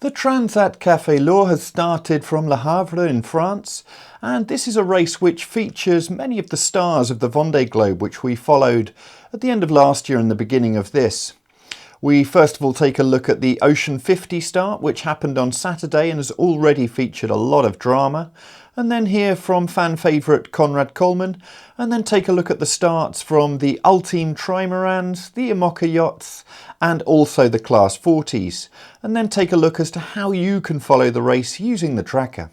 The Transat Café L'or has started from Le Havre in France, and this is a race which features many of the stars of the Vendee Globe which we followed at the end of last year and the beginning of this. We first of all take a look at the Ocean 50 start, which happened on Saturday and has already featured a lot of drama, and then hear from fan favourite Conrad Coleman, and then take a look at the starts from the Ultim Trimarans, the IMOCA yachts, and also the Class 40s, and then take a look as to how you can follow the race using the tracker.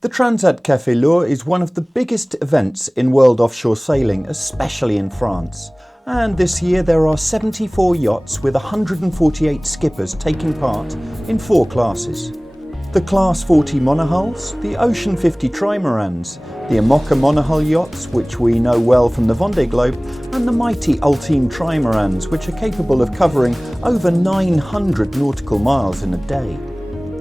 The Transat Café L'or is one of the biggest events in world offshore sailing, especially in France. And this year there are 74 yachts with 148 skippers taking part in 4 classes. The Class 40 monohulls, the Ocean 50 Trimarans, the IMOCA monohull yachts, which we know well from the Vendee Globe, and the mighty Ultim Trimarans, which are capable of covering over 900 nautical miles in a day.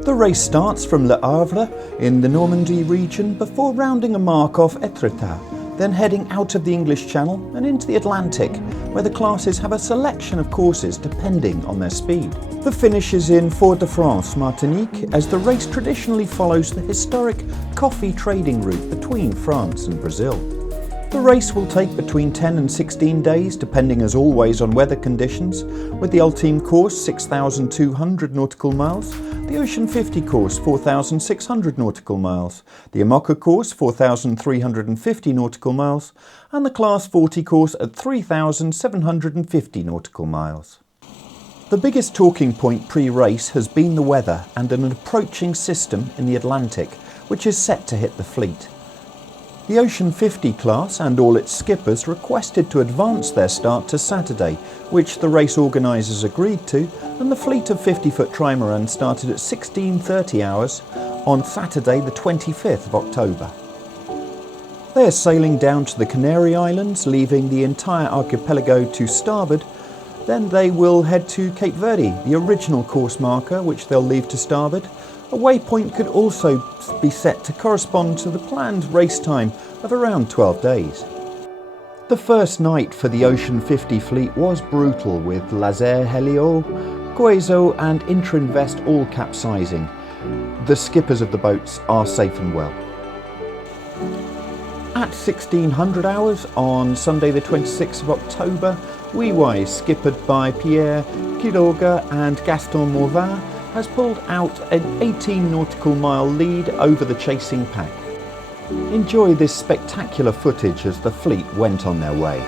The race starts from Le Havre in the Normandy region before rounding a mark off Étretat, then heading out of the English Channel and into the Atlantic, where the classes have a selection of courses depending on their speed. The finish is in Fort-de-France, Martinique, as the race traditionally follows the historic coffee trading route between France and Brazil. The race will take between 10 and 16 days, depending as always on weather conditions, with the Ultim course 6,200 nautical miles, the Ocean 50 course 4,600 nautical miles, the IMOCA course 4,350 nautical miles, and the Class 40 course at 3,750 nautical miles. The biggest talking point pre-race has been the weather and an approaching system in the Atlantic, which is set to hit the fleet. The Ocean 50 class and all its skippers requested to advance their start to Saturday, which the race organisers agreed to, and the fleet of 50-foot trimarans started at 16:30 hours on Saturday the 25th of October. They are sailing down to the Canary Islands, leaving the entire archipelago to starboard. Then they will head to Cape Verde, the original course marker, which they'll leave to starboard. A waypoint could also be set to correspond to the planned race time of around 12 days. The first night for the Ocean 50 fleet was brutal, with Laser Helio, Guezo and Interinvest all capsizing. The skippers of the boats are safe and well. At 1600 hours on Sunday the 26th of October, Wee-Wise, skippered by Pierre Quiroga and Gaston Morvan, has pulled out an 18 nautical mile lead over the chasing pack. Enjoy this spectacular footage as the fleet went on their way.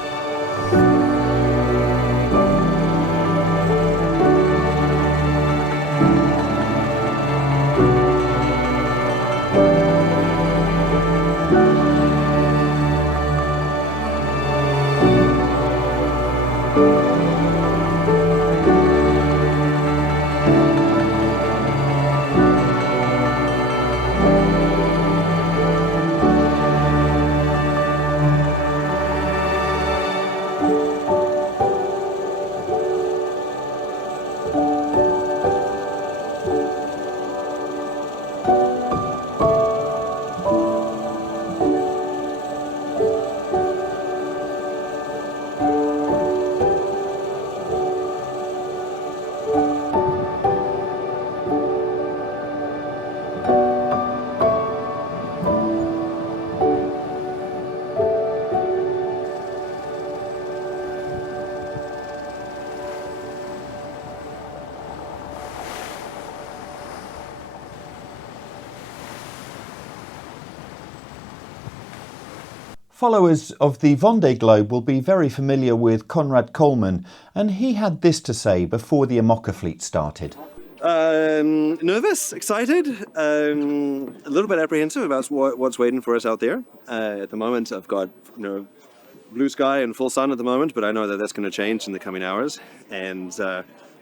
Followers of the Vendee Globe will be very familiar with Conrad Coleman, and he had this to say before the IMOCA fleet started. Nervous, excited, a little bit apprehensive about what's waiting for us out there. At the moment, I've got blue sky and full sun at the moment, but I know that that's going to change in the coming hours, and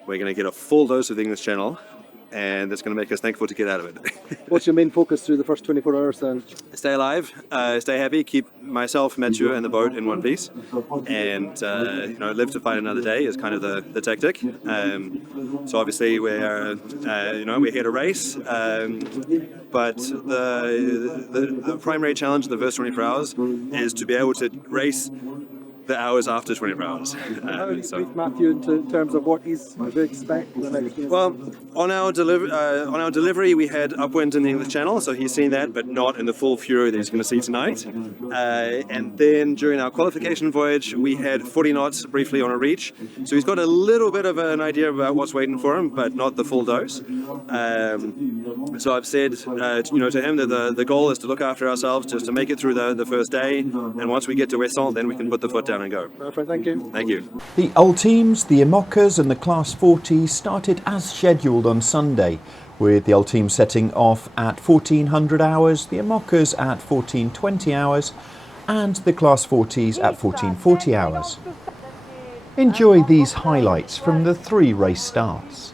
we're going to get a full dose of the English Channel, and that's going to make us thankful to get out of it. What's your main focus through the first 24 hours then? Stay alive, stay happy, keep myself, Mathieu, and the boat in one piece, and live to fight another day is kind of the tactic. So obviously we're here to race, but the primary challenge of the first 24 hours is to be able to race the hours after 24 hours. How do you brief Matthew in terms of what he's to expect? Well, on our delivery, we had upwind in the English Channel, so he's seen that, but not in the full fury that he's going to see tonight. And then during our qualification voyage, we had 40 knots briefly on a reach, so he's got a little bit of an idea about what's waiting for him, but not the full dose. So I've said, to him that the goal is to look after ourselves, just to make it through the first day, and once we get to Wesson, then we can put the foot down and go. Perfect, thank you. Thank you. The Ultims, the IMOCAs and the Class 40s started as scheduled on Sunday, with the Ultim setting off at 1400 hours, the IMOCAs at 1420 hours and the Class 40s at 1440 hours. Enjoy these highlights from the 3 race starts.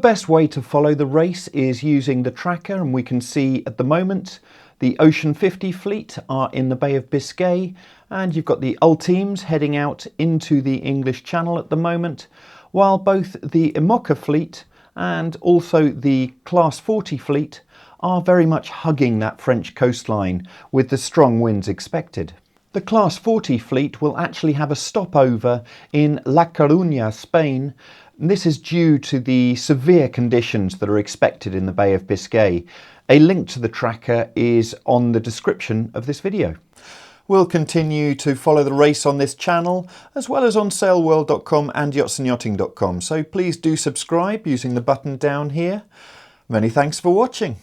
best way to follow the race is using the tracker, and we can see at the moment the Ocean 50 fleet are in the Bay of Biscay, and you've got the Ultims heading out into the English Channel at the moment, while both the IMOCA fleet and also the Class 40 fleet are very much hugging that French coastline with the strong winds expected. The Class 40 fleet will actually have a stopover in La Coruña, Spain. This is due to the severe conditions that are expected in the Bay of Biscay. A link to the tracker is on the description of this video. We'll continue to follow the race on this channel, as well as on sailworld.com and yachtsandyachting.com, so please do subscribe using the button down here. Many thanks for watching.